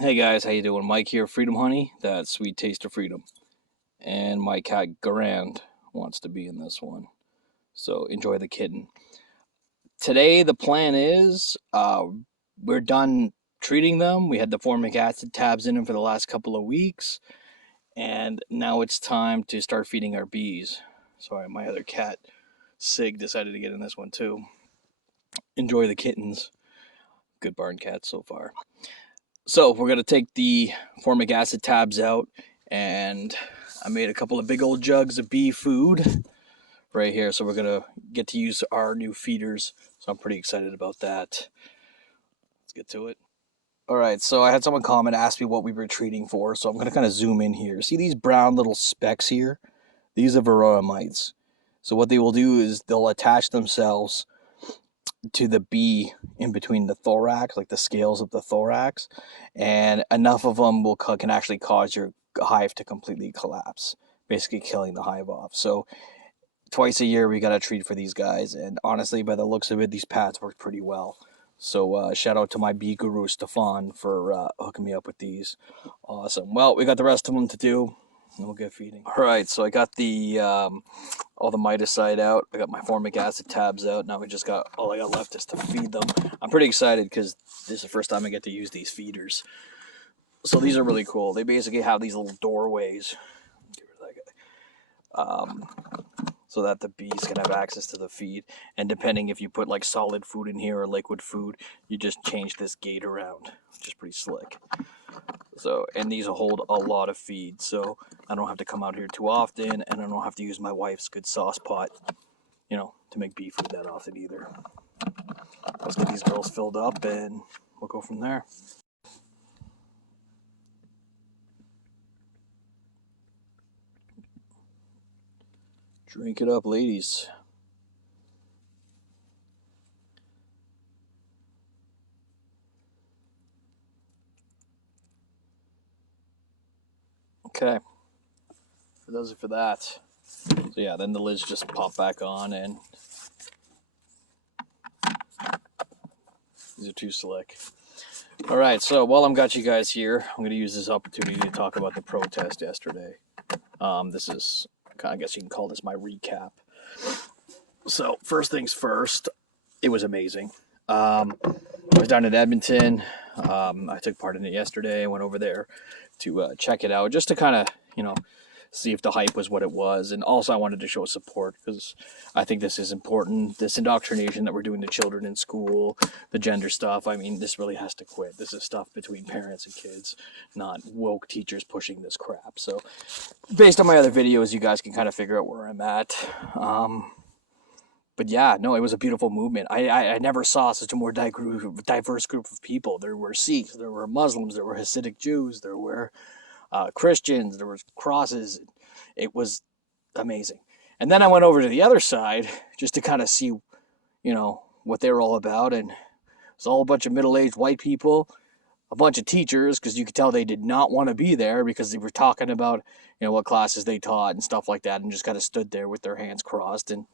Hey guys, how you doing? Mike here, Freedom Honey, that sweet taste of freedom. And my cat Garand wants to be in this one. So enjoy the kitten. Today the plan is we're done treating them. We had the formic acid tabs in them for the last couple of weeks, and now it's time to start feeding our bees. Sorry, my other cat, Sig, decided to get in this one too. Enjoy the kittens. Good barn cats so far. So we're gonna take the formic acid tabs out, and I made a couple of big old jugs of bee food right here. So we're gonna get to use our new feeders. So I'm pretty excited about that. Let's get to it. All right. So I had someone comment ask me what we were treating for. So I'm gonna kind of zoom in here. See these brown little specks here? These are varroa mites. So what they will do is they'll attach themselves to the bee in between the thorax, like the scales of the thorax, and enough of them can actually cause your hive to completely collapse, basically killing the hive off. So twice a year we got to treat for these guys, and honestly, by the looks of it, these pads work pretty well. So shout out to my bee guru Stefan for hooking me up with these. Awesome. Well, we got the rest of them to do, and we'll get feeding. All right, so I got the all the miticide out. I got my formic acid tabs out. Now we just got all I got left is to feed them. I'm pretty excited because this is the first time I get to use these feeders. So these are really cool. They basically have these little doorways. Um, so that the bees can have access to the feed. And depending if you put like solid food in here or liquid food, you just change this gate around, which is pretty slick. So, and these will hold a lot of feed, so I don't have to come out here too often, and I don't have to use my wife's good sauce pot, to make bee food that often either. Let's get these girls filled up, and we'll go from there. Drink it up, ladies. Okay, so those are for that. So yeah, then the lids just pop back on, and these are too slick. All right, so while I'm got you guys here, I'm going to use this opportunity to talk about the protest yesterday. This is, I guess you can call this my recap. So first things first, it was amazing. I was down in Edmonton. I took part in it yesterday. I went over there to check it out, just to kind of, see if the hype was what it was. And also, I wanted to show support because I think this is important. This indoctrination that we're doing to children in school, the gender stuff, I mean, this really has to quit. This is stuff between parents and kids, not woke teachers pushing this crap. So, based on my other videos, you guys can kind of figure out where I'm at. But yeah, no, it was a beautiful movement. I never saw such a more diverse group of people. There were Sikhs, there were Muslims, there were Hasidic Jews, there were Christians, there was crosses. It was amazing. And then I went over to the other side just to kind of see, what they were all about. And it was all a bunch of middle-aged white people, a bunch of teachers, because you could tell they did not want to be there because they were talking about, what classes they taught and stuff like that, and just kind of stood there with their hands crossed and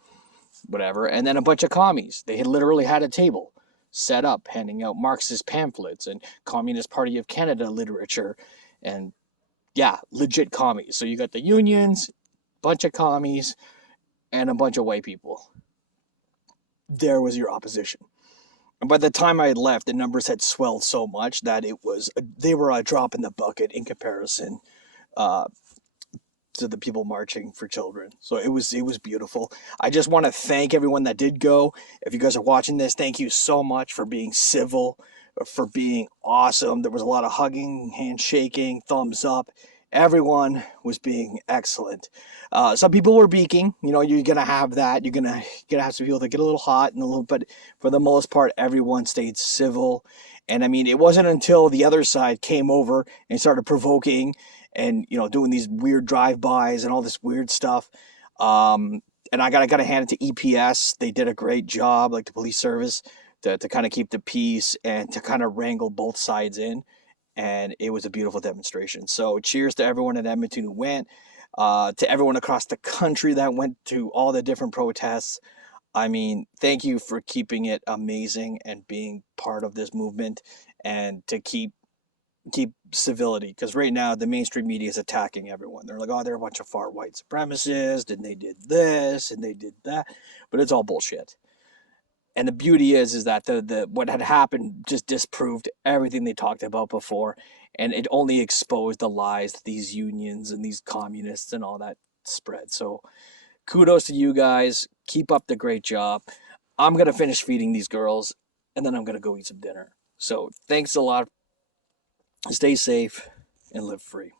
whatever. And then a bunch of commies. They had literally had a table set up handing out Marxist pamphlets and Communist Party of Canada literature, and yeah, legit commies. So you got the unions, bunch of commies, and a bunch of white people. There was your opposition. And by the time I had left, the numbers had swelled so much that they were a drop in the bucket in comparison uh, to the people marching for children. So it was beautiful. I just want to thank everyone that did go. If you guys are watching this, thank you so much for being civil, for being awesome. There was a lot of hugging, handshaking, thumbs up. Everyone was being excellent. Some people were beaking. You're gonna have that. You're gonna have some people that get a little hot and a little. But for the most part, everyone stayed civil. And I mean, it wasn't until the other side came over and started provoking and doing these weird drive-bys and all this weird stuff. And I gotta hand it to EPS. They did a great job, like the police service, to kind of keep the peace and to kind of wrangle both sides in. And it was a beautiful demonstration. So cheers to everyone in Edmonton who went, to everyone across the country that went to all the different protests. I mean, thank you for keeping it amazing and being part of this movement, and to keep keep civility, because right now the mainstream media is attacking everyone. They're like, oh, they're a bunch of far white supremacists, and they did this and they did that, but it's all bullshit. And the beauty is that the what had happened just disproved everything they talked about before, and it only exposed the lies that these unions and these communists and all that spread. So kudos to you guys. Keep up the great job. I'm gonna finish feeding these girls, and then I'm gonna go eat some dinner. So thanks a lot. Stay safe and live free.